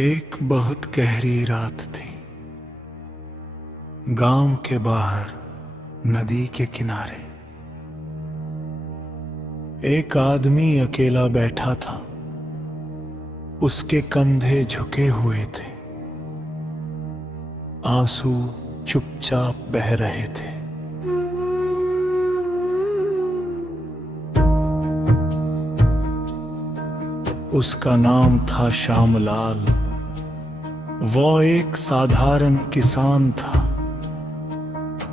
एक बहुत गहरी रात थी। गांव के बाहर नदी के किनारे एक आदमी अकेला बैठा था। उसके कंधे झुके हुए थे, आंसू चुपचाप बह रहे थे। उसका नाम था श्यामलाल। वो एक साधारण किसान था।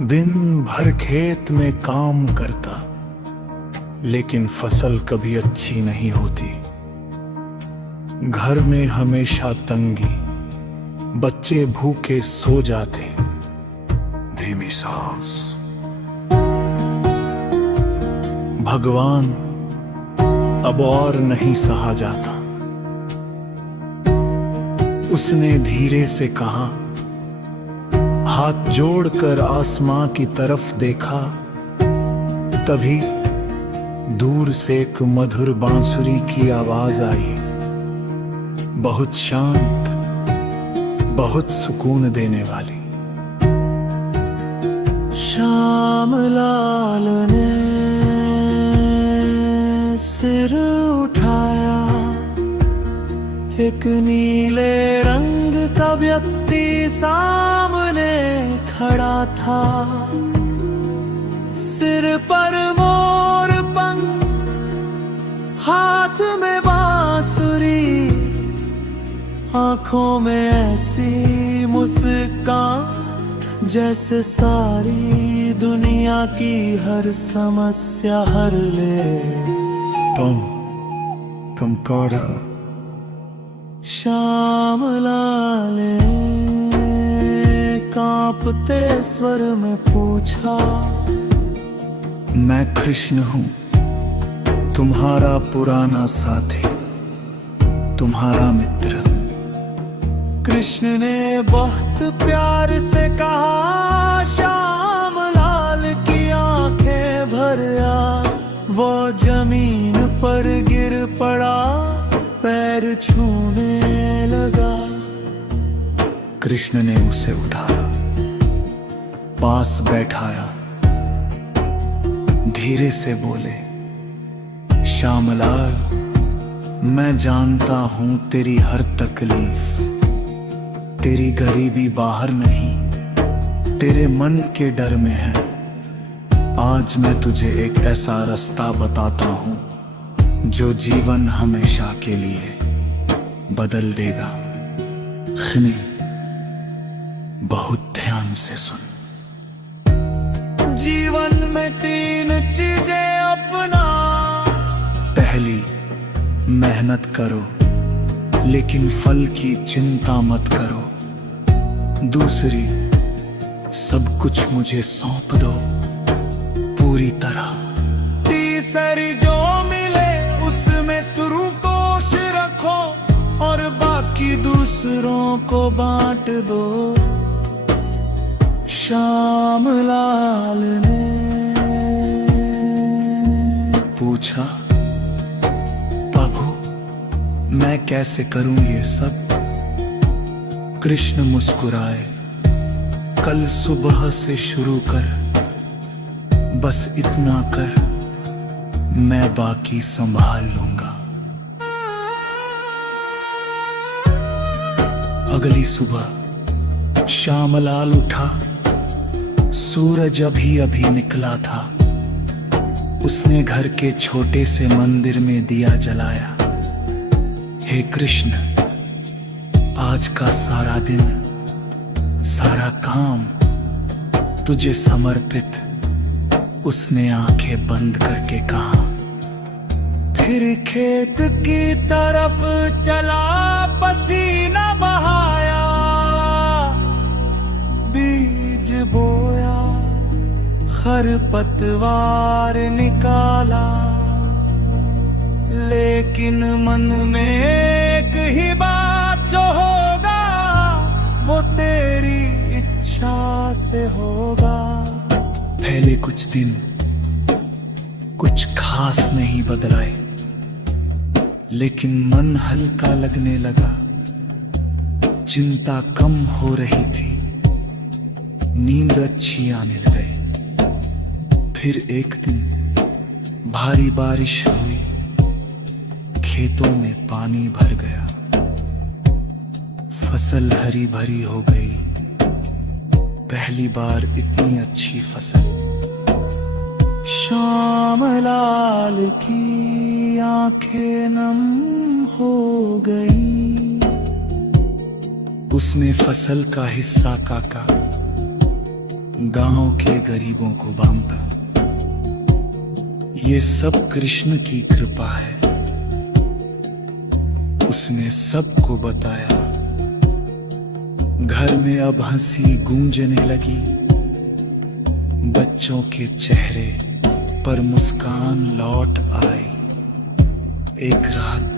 दिन भर खेत में काम करता, लेकिन फसल कभी अच्छी नहीं होती। घर में हमेशा तंगी, बच्चे भूखे सो जाते। धीमी सांस। भगवान, अब और नहीं सहा जाता। उसने धीरे से कहा। हाथ जोड़कर आसमां की तरफ देखा, तभी दूर से एक मधुर बांसुरी की आवाज आई। बहुत शांत, बहुत सुकून देने वाली। श्यामलाल ने सिर उठाया। एक नीले रंग का व्यक्ति सामने खड़ा था। सिर पर मोर पंख, हाथ में बांसुरी, आंखों में ऐसी मुस्कान जैसे सारी दुनिया की हर समस्या हर ले। तुम कौन हो? श्यामलाल ने कांपते स्वर में पूछा। मैं कृष्ण हूँ, तुम्हारा पुराना साथी, तुम्हारा मित्र। कृष्ण ने बहुत प्यार से कहा। श्यामलाल की आंखें भर आ। वो जमीन पर गिर पड़ा, पैर छूने लगा। कृष्ण ने उसे उठाया, पास बैठाया, धीरे से बोले, श्यामलाल, मैं जानता हूं तेरी हर तकलीफ। तेरी गरीबी बाहर नहीं, तेरे मन के डर में है। आज मैं तुझे एक ऐसा रास्ता बताता हूं जो जीवन हमेशा के लिए बदल देगा। खनी, बहुत ध्यान से सुन। जीवन में 3 चीजें अपना। पहली, मेहनत करो, लेकिन फल की चिंता मत करो। दूसरी, सब कुछ मुझे सौंप दो पूरी तरह। तीसरी, जो मिले उसमें शुरू कोश रखो और बाकी दूसरों को बांट दो। श्यामलाल ने पूछा, प्रभु, मैं कैसे करूं ये सब? कृष्ण मुस्कुराए। कल सुबह से शुरू कर, बस इतना कर, मैं बाकी संभाल लूंगा। अगली सुबह श्यामलाल उठा। सूरज अभी अभी निकला था। उसने घर के छोटे से मंदिर में दिया जलाया। हे कृष्ण, आज का सारा दिन, सारा काम तुझे समर्पित। उसने आंखें बंद करके कहा। फिर खेत की तरफ चला, पसीना बहाया, बीज बोया, खरपतवार निकाला। लेकिन मन में एक ही बात, जो होगा वो तेरी इच्छा से होगा। पहले कुछ दिन कुछ खास नहीं बदलाए, लेकिन मन हल्का लगने लगा। चिंता कम हो रही थी, नींद अच्छी आने लगी। फिर एक दिन भारी बारिश हुई, खेतों में पानी भर गया, फसल हरी भरी हो गई। पहली बार इतनी अच्छी फसल। श्यामलाल की आंखें नम हो गई। उसने फसल का हिस्सा काटा, गांव के गरीबों को बांटा। ये सब कृष्ण की कृपा है। उसने सबको बताया। घर में अब हंसी गूंजने लगी, बच्चों के चेहरे पर मुस्कान लौट आई। एक रात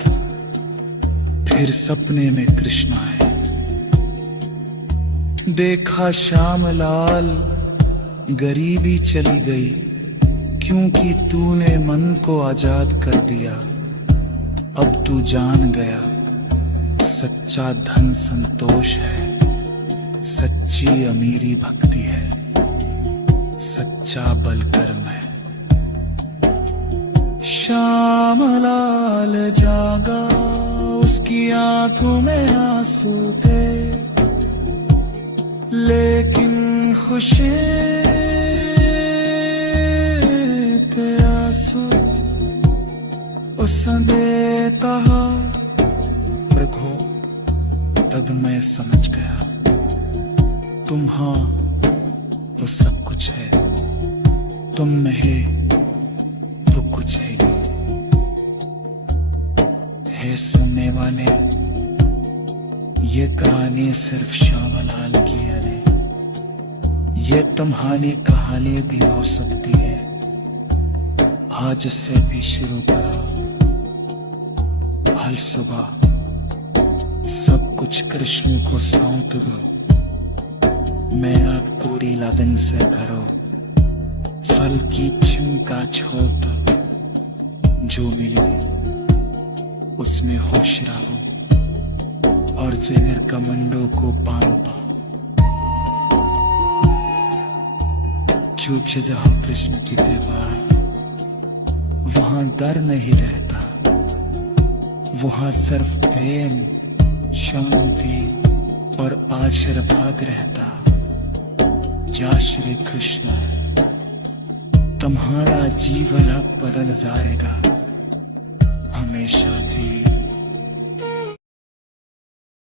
फिर सपने में कृष्ण आए। देखा श्यामलाल, गरीबी चली गई, क्योंकि तूने मन को आजाद कर दिया। अब तू जान गया, सच्चा धन संतोष है, सच्ची अमीरी भक्ति है, सच्चा बल कर्म है। श्यामलाल जागा, उसकी आंखों में आंसू थे, लेकिन खुशी पे आंसू उसने देता है। प्रभु, तब मैं समझ गया, तुम हाँ तो सब कुछ है, तुम नहीं तो कुछ है। सुनने वाले, ये कहानी सिर्फ श्यामलाल की है। ये तुम्हारी कहानी भी हो सकती है। आज से भी शुरू करो। हर सुबह सब कुछ कृष्ण को सौंप दो। मैं आप पूरी लगन से करो। फल की चिंता छोड़ दो। जो मिले उसमें खुश रहो, और जिगर कमंडों को पान पाओ। क्योंकि जहां कृष्ण की कृपा, वहां डर नहीं रहता। वहां सिर्फ प्रेम, शांति और आशीर्वाद रहता। जय श्री कृष्ण। तुम्हारा जीवन अब बदल जाएगा, हमेशा थी।